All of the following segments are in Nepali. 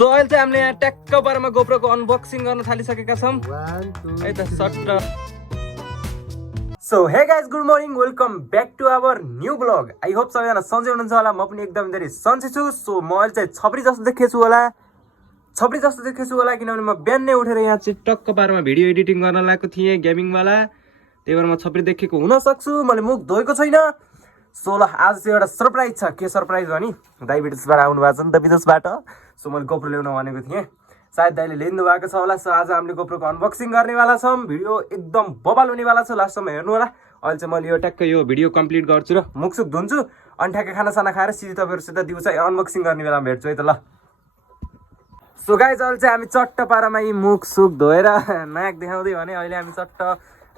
सो अहिले चाहिँ हामीले यहाँ ट्याक्क बारेमा गोप्रोको अनबक्सिङ गर्न थालिसकेका छौँ है त सट्ट। So hey guys good morning, welcome back to our new blog. I hope सबैजना सन्चै हुनुहुन्छ होला, म पनि एकदम धेरै सन्चै छु। सो म अहिले चाहिँ छपरी जस्तो देखेछु होला किनभने म बिहान नै उठेर यहाँ चाहिँ टक्क बारेमा भिडियो एडिटिङ गर्न लागेको थिएँ गेमिङवाला, त्यही भएर म छपरी देखेको हुन सक्छु। मैले मुख धोएको छैन। सो ल आज चाहिँ एउटा सरप्राइज छ। के सरप्राइज हो नि, डायबिटिसबाट आउनु भएको छ नि त विदेशबाट। सो मैले गोप्रो ल्याउन भनेको थिएँ, सायद दाइले ल्याइदिनु भएको छ होला। सो आज हामीले गोप्रोको अनबक्सिङ गर्नेवाला छौँ। भिडियो एकदम बबाल हुनेवाला छ, लास्टसम्म हेर्नु होला। अहिले चाहिँ मैले यो ट्याक्क यो भिडियो कम्प्लिट गर्छु र मुखसुख धुन्छु, अनि ठ्याक्कै खानासाना खाएर सिधै तपाईँहरूसित दिउँसो अनबक्सिङ गर्ने बेलामा भेट्छु है त ल। सो गाइज अहिले चाहिँ हामी चट्ट पारामा यी मुखसुख धोएर नाक देखाउँदै भने अहिले हामी चट्ट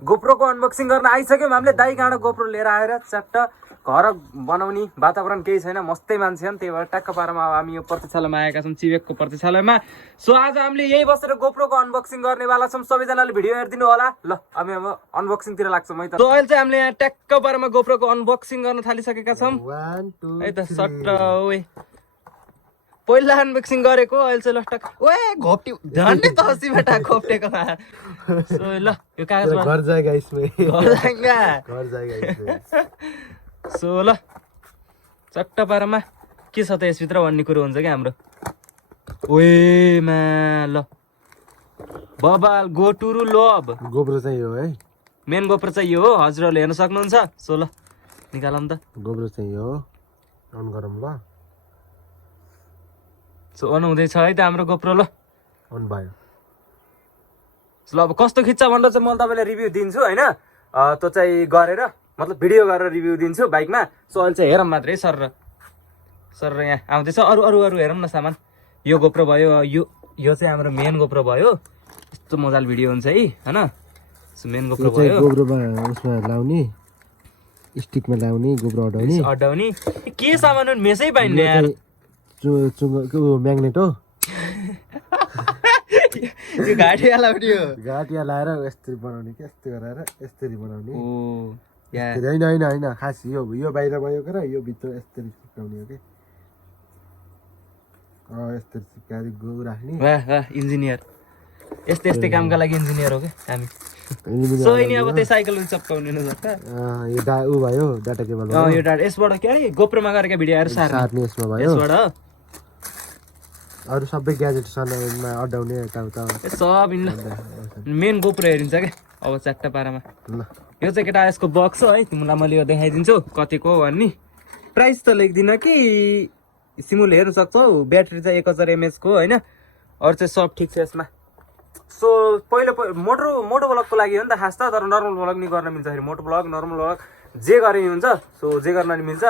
गोप्रोको अनबक्सिङ गर्न आइसक्यौँ। हामीले दाइ काँडो गोप्रो लिएर आएर चट्ट घर बनाउने वातावरण केही छैन, मस्तै मान्छे हो नि, त्यही भएर ट्याक्क पारामा अब हामी यो प्रतीक्षालयमा आएका छौँ, चिवेकको प्रतीक्षालयमा। सो आज हामीले यही बसेर गोप्रोको अनबक्सिङ गर्नेवाला छौँ। सबैजनाले भिडियो हेरिदिनु होला ल। हामी अब अनबक्सिङतिर लाग्छौँ है त। सो अहिले चाहिँ हामीले यहाँ ट्याक्क पारामा गोप्रोको अनबक्सिङ गर्न थालिसकेका छौँ है त सट्ट। ओए पहिला अनबक्सिङ गरेको, अहिले चाहिँ लट्टक ओए घोप्टी झन्डै तसीबाट घोप्टेको। सो ल यो कागजबाट घर जाएगा इसमें, घर जाएगा। सो ल चट्ट पारामा के छ त यसभित्र भन्ने कुरो हुन्छ क्या हाम्रो। ओए मा ल बबाल गोटुरु लभ गोब्रो चाहिँ यो है, मेन गोप्रो चाहिँ यो हो, हजुरहरूले हेर्न सक्नुहुन्छ। सो ल निकालौँ त। गोब्रो चाहिँ यो अन गरौँ ल। सो अन हुँदैछ है त हाम्रो गोप्रो। ल अन भयो। ल अब कस्तो खिच्छ भनेर चाहिँ मैले तपाईँलाई रिभ्यू दिन्छु होइन, त्यो चाहिँ गरेर मतलब भिडियो गरेर रिभ्यू दिन्छु बाइकमा। सो अहिले चाहिँ हेरौँ मात्रै सर यहाँ आउँदैछ। अरू हेरौँ न सामान। यो गोप्रो भयो, यो चाहिँ हाम्रो मेन गोप्रो भयो। यस्तो मजाले भिडियो हुन्छ है होइन। सो मेन गोप्रो भयो, गोब्रोमा उसमा लाउने, स्टिकमा लाउने, गोब्रो अड्डाउने के सामान हो मेसै पाइने यार। म्याग्नेट हो यो घाटियाला भिडियो, घाटिया लाएर यस्तरी बनाउने के, यस्तो गरेर यस्तरी बनाउने। ओ यार होइन खास यो बाहिर भयो र यो भित्र यस्तरी चिप्काउने हो कि। यस्तरी चिप्काएर गो राख्ने। वाह वाह इन्जिनियर, यस्तै कामका लागि इन्जिनियर हो क्या हामी। सो नि अब त्यही साइकल चप्काउने न जता यो उ भयो डाटा केबल भयो। यो डाटा यसबाट के अरे गोप्रोमा गरेका भिडियोहरू सार्ने यसमा भयो। यसबाट अरू सबै ग्याजेट सानोमा अड्डाउने यताउता सब मेन गोप्रो हेरिन्छ क्या अब चट्ट पारामा। यो चाहिँ केटा यसको बक्स हो है, तिमीलाई मैले यो देखाइदिन्छु कतिको हो भन्ने। प्राइस त लेख्दिनँ कि सिमुले हेर्नु सक्छौ। ब्याट्री चाहिँ 1000 mAh को होइन, अरू चाहिँ सब ठिक छ यसमा। सो पहिलो मोटो ब्लगको लागि हो नि त खास त, तर नर्मल ब्लग नि गर्न मिल्छ। फेरि मोटो ब्लग नर्मल ब्लग जे गरे नि हुन्छ। सो जे गर्न नि मिल्छ,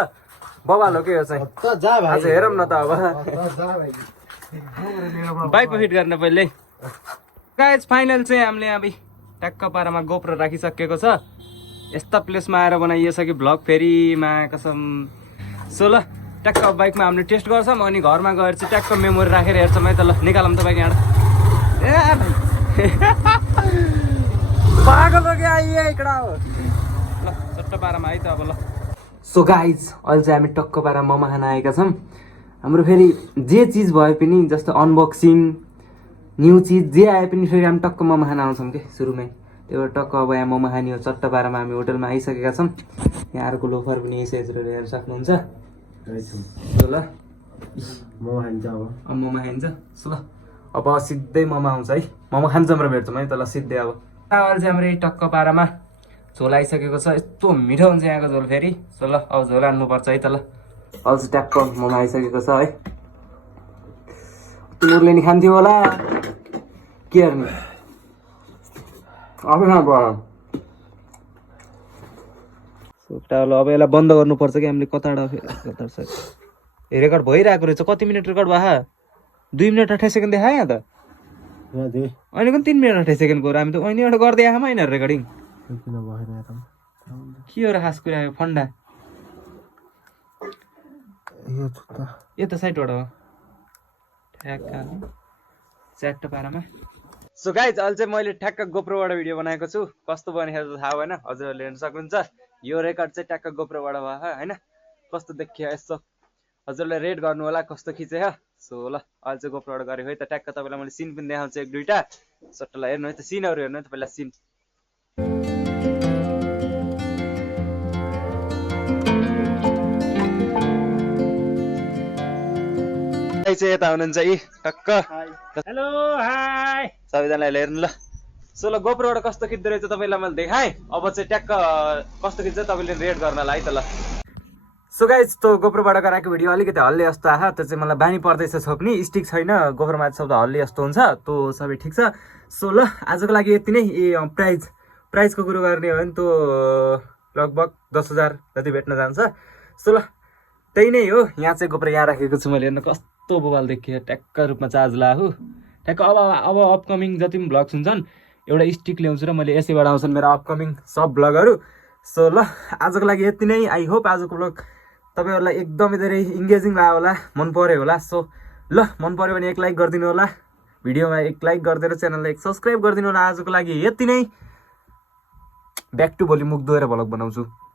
बबाल हो कि यो चाहिँ। आज हेरौँ न त अब बाइकमा फिट गर्न पहिले। गाइज फाइनल चाहिँ हामीले अब ट्याक्क पारामा गोप्रो राखिसकेको छ। यस्ता प्लेसमा आएर बनाइएछ कि भ्लग फेरि मा कसम। सो ल ट्याक्क बाइकमा हामीले टेस्ट गर्छौँ, अनि घरमा गएर चाहिँ ट्याक्क मेमोरी राखेर हेर्छौँ है त। ल निकालौँ त बाइक यहाँ। पागल हो क्या इकडा हो। ल चट्ट पारामा है त अब ल। सो गाइज अहिले चाहिँ हामी टक्क पारा मोमो खान आएका छौँ। हाम्रो फेरि जे चिज भए पनि जस्तो अनबक्सिङ न्यू चिज जे आए पनि फेरि हामी टक्क मोमो खान आउँछौँ कि सुरुमै। त्यो भएर टक्क अब यहाँ मोमो खाने हो। चट्ट पारामा हामी होटलमा आइसकेका छौँ। यहाँ अर्को लोफर पनि यसो हेरेर हेर्न सक्नुहुन्छ। सो ल मोमो खान्छ अब मोमो खाइन्छ। सो ल अब सिधै मोमो आउँछ है, मोमो खान्छौँ र भेट्छौँ है त ल सिधै। अब अहिले चाहिँ हाम्रो टक्क पारामा झोल आइसकेको छ। यस्तो मिठो हुन्छ यहाँको झोल फेरि। सो ल अब झोल हान्नुपर्छ है त ल। अहिले चाहिँ ट्याक्क मोमो आइसकेको छ है। तिमीहरूले नि खान्थ्यौ होला के हेर्ने अब यसलाई बन्द गर्नुपर्छ कि हामीले। कताबाट रेकर्ड भइरहेको रहेछ। कति मिनट रेकर्ड भयो? 2 मिनट 28 सेकेन्ड देखायो यहाँ त। अहिले पनि 3 मिनट 28 सेकेन्डको हो। हामी त अहिले गर्दै आएँ होइन रेकर्डिङ। के हो र खास कुरा फन्डा यो त साइडबाट हो ठ्याक्क च्याट्ट पारामा। सो गाइज अहिले चाहिँ मैले ठ्याक्क गोप्रोबाट भिडियो बनाएको छु। कस्तो बनिएको थाहा भएन, हजुरहरूले हेर्न सक्नुहुन्छ। यो रेकर्ड चाहिँ ट्याक्क गोप्रोबाट भयो होइन। कस्तो देखियो यसो हजुरले रेट गर्नु होला कस्तो खिचेछ। सो ल अहिले चाहिँ गोप्रोबाट गरेको है त ट्याक्क तपाईँलाई मैले सिन पनि देखाउँछु एक दुईवटा सट्टलाई हेर्नु है त सिनहरू हेर्नु है तपाईँलाई सिन चाहिँ यता हुनुहुन्छ यी टक्क हेलो हाई सबैजनाले हेर्नु ल सो ल गोप्रोबाट कस्तो खिच्दो रहेछ तपाईँलाई मैले देखाएँ अब चाहिँ ट्याक्क कस्तो खिच्छ तपाईँले रेड गर्नलाई है त ल सो गाइज त्यो गोप्रोबाट गराएको भिडियो अलिकति हल्ले जस्तो आयो त्यो चाहिँ मलाई बानी पर्दैछ छोप्ने स्टिक छैन गोप्रोमा छोप्दा हल्ले जस्तो हुन्छ त्यो सबै ठिक छ सो ल आजको लागि यति नै प्राइजको कुरो गर्ने हो भने त्यो लगभग 10,000 जति भेट्न जान्छ सो ल त्यही नै हो यहाँ चाहिँ गोप्रो यहाँ राखेको छु मैले हेर्नु कस्तो बोबाल देखियो ट्याक्क रूपमा चार्ज लाग्यो ट्याक्क अब अपकमिङ जति पनि भ्लग्स हुन्छन् एउटा स्टिक ल्याउँछु र मैले यसैबाट आउँछन् मेरो अपकमिङ सब भ्लगहरू सो ल आजको लागि यति नै आई होप आजको भ्लग तपाईँहरूलाई एकदमै धेरै इङ्गेजिङ लाग्यो होला मन पर्यो होला सो ल मन पर्यो भने एक लाइक गरिदिनु होला भिडियोमा एक लाइक गरिदिएर च्यानललाई एक सब्सक्राइब गरिदिनु होला आजको लागि यति नै ब्याक टु भोलि मुख धोएर भ्लग बनाउँछु